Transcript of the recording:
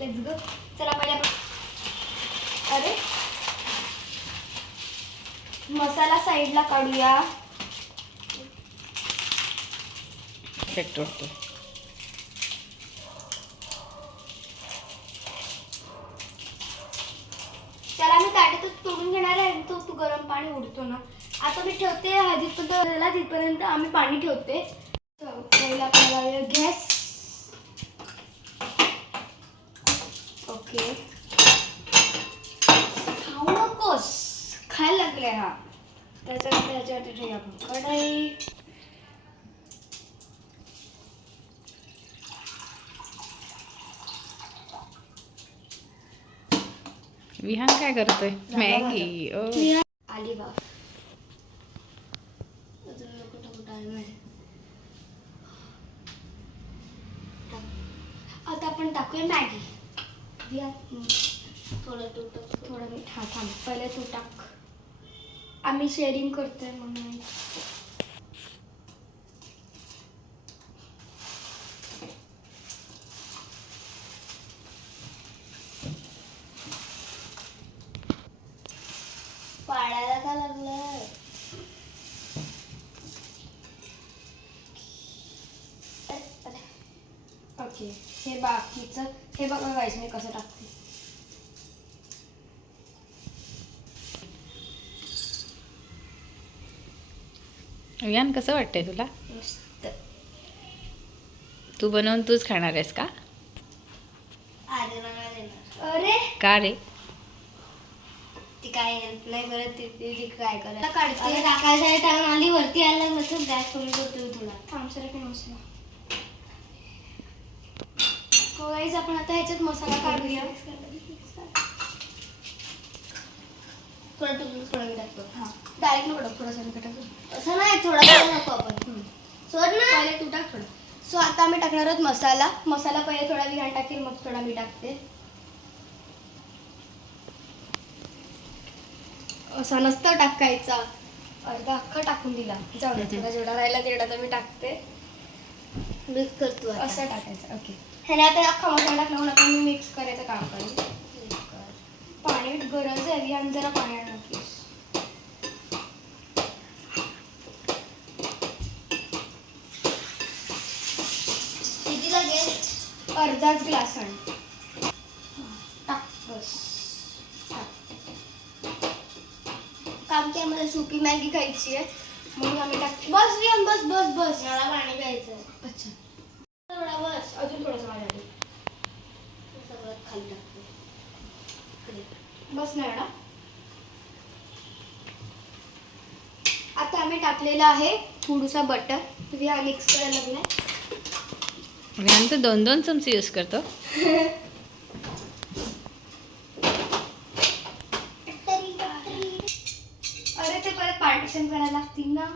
Let's go. चला पहिले आपण अरे मसाला साईडला काढूया. तोडतो. त्याला मी ताटातच तोडून घेणार आहे. तू गरम पाणी उडतो ना. आता मी ठेवते हळदीपर्यंत तिथपर्यंत आम्ही पाणी ठेवते. पहिला आपल्याला गॅस. ओके खाऊ नकोस खायला लागले हा. त्याच्यावर ठेवूया आपण कढई. विहान काय करतोय? मॅगी. आली बाप. अजून नको टाकू टाइम आहे. आता आपण टाकूया मॅगी. थोडं तू टाक. थोडं मीठ. हा थांब पहिले तू टाक. आम्ही शेअरिंग करतोय म्हणून. पाडायला का लागलं? ओके हे बाकीचं हे बघा गाईस मी कसं टाकते. विहान कसं वाटतंय तुला? मस्त. तू बनवून तूच खाणार आहेस का? अरे का रे? ती काय हेल्प नाही करत. ती काय करत काढते. टाकायचा टाइम आली वरती आला मतलब गॅस कमी करतो थोडा. थांब सर की मसाला. हो गाईस आपण आता ह्याच्यात मसाला काढूया. थोडा मी टाकतो. हां डायरेक्ट नको टाक. थोडासा मी टाकतो. असं नाही थोडा नको आपण. सोड ना पहिले तू टाक थोडं. सो आता आम्ही टाकणार आहोत मसाला. मसाला पहिले थोडा विहान टाकेल मग थोडा मी टाकते. असा नसतं टाकायचा. अर्धा अख्खा टाकून दिला. जाऊ दे तुला जेवढा राहिला तेवढा तर मी टाकते. मिक्स करतो असं टाकायचं. ओके ह्याने आता अख्खा मसाला टाकला आपण मी मिक्स करायचं काम करेल. पाणी गरज आहे विहान जरा पाणी नक्कीच. किती लागेल? अर्धाच ग्लास आण. टाक बस. काम की आम्हाला सुकी मॅगी खायची आहे म्हणून आम्ही टाकतो. बस विहान बस बस बस. मला पाणी प्यायचं. अच्छा थोडा बस. अजून थोडंसं माझ्या सगळं खाली टाकतो. बस नाही ना. आता आम्ही टाकलेलं आहे थोडंसं बटर. विहान मिक्स करायला लागलाय. विहान तर 2-2 चमचे यूज करतो. अरे ते परत पार्टिशन करायला लागतील ना.